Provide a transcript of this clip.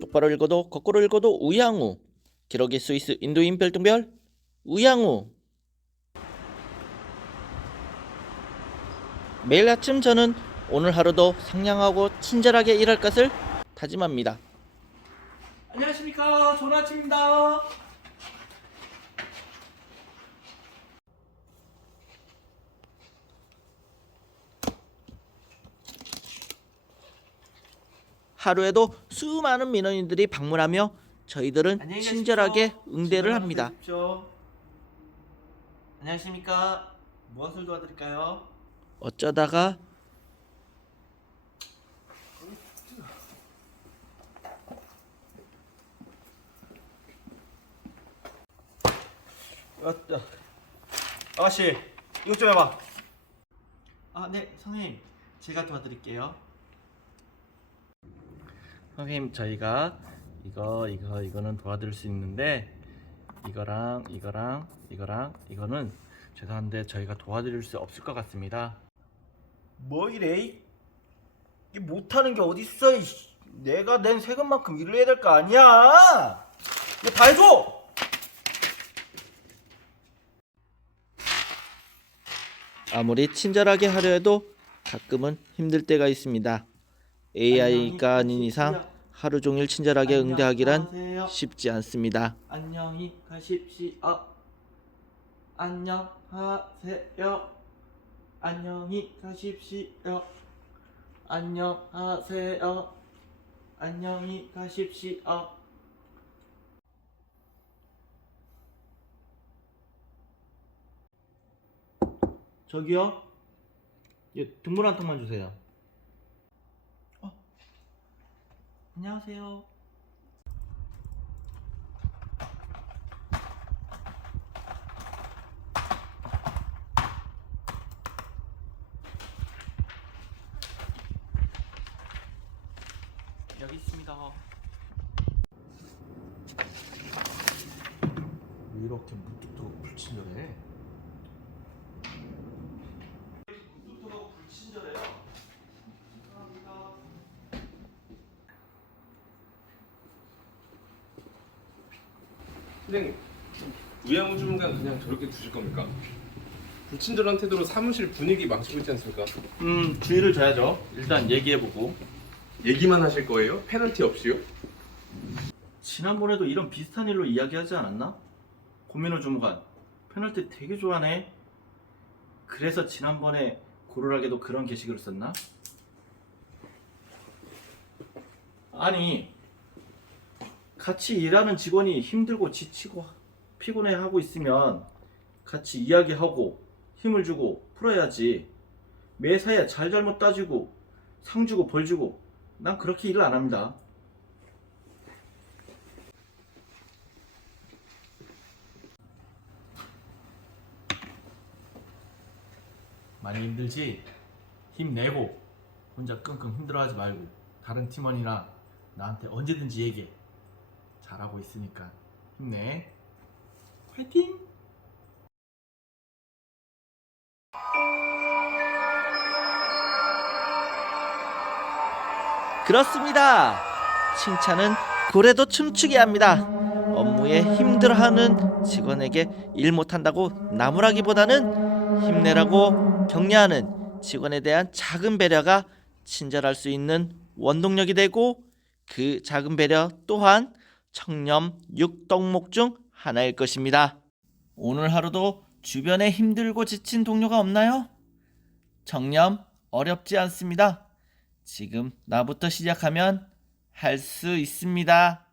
똑바로 읽어도 거꾸로 읽어도 우양우. 기러기 스위스 인도인 별똥별 우양우. 매일 아침 저는 오늘 하루도 상냥하고 친절하게 일할 것을 다짐합니다. 안녕하십니까. 아침입니다. 하루에도 수많은 민원인들이 방문하며 저희들은. 친절하게 응대를 합니다. 안녕하십니까? 무엇을 도와드릴까요? 어쩌다가 왔다. 아가씨, 이것 좀 해봐. 아, 네, 선생님, 제가 도와드릴게요. 선생님 저희가 이거 이거 이거는 도와드릴 수 있는데 이거랑 이거랑 이거랑 이거는 죄송한데 저희가 도와드릴 수 없을 것 같습니다. 뭐 이래? 이 못하는 게 어딨어? 이씨. 내가 낸 세금만큼 일을 해야 될 거 아니야? 이거 다 해줘! 아무리 친절하게 하려 해도 가끔은 힘들 때가 있습니다. AI가 아닌 이상 하루 종일 친절하게 응대하기란. 쉽지 않습니다. 안녕히 가십시오. 안녕하세요. 안녕히 가십시오. 안녕하세요. 안녕히 가십시오. 저기요. 예, 등물 한 통만 주세요. 어. 안녕하세요. 여기 있습니다. 왜 이렇게 무뚝뚝하고 불친절해? 무뚝뚝하고 불친절해요. 감사합니다. 선생님, 우양우 주무관 그냥 저렇게 두실 겁니까? 불친절한 태도로 사무실 분위기 망치고 있지 않습니까? 음, 주의를 줘야죠. 일단 얘기해보고. 얘기만 하실 거예요? 페널티 없이요? 지난번에도 이런 비슷한 일로 이야기하지 않았나? 고민호 주무관 페널티 되게 좋아하네. 그래서 지난번에 고르락에도 그런 게시글을 썼나? 아니 같이 일하는 직원이 힘들고 지치고 피곤해 하고 있으면 같이 이야기하고 힘을 주고 풀어야지 매사에 잘잘못 따지고 상 주고 벌 주고 난 그렇게 일을 안 합니다. 많이 힘들지? 힘내고 혼자 끙끙 힘들어하지 말고 다른 팀원이나 나한테 언제든지 얘기해 잘하고 있으니까 힘내 화이팅! 그렇습니다. 칭찬은 고래도 춤추게 합니다. 업무에 힘들어하는 직원에게 일 못한다고 나무라기보다는 힘내라고 격려하는 직원에 대한 작은 배려가 친절할 수 있는 원동력이 되고 그 작은 배려 또한 청렴 육덕목 중 하나일 것입니다. 오늘 하루도 주변에 힘들고 지친 동료가 없나요? 청렴 어렵지 않습니다. 지금 나부터 시작하면 할 수 있습니다.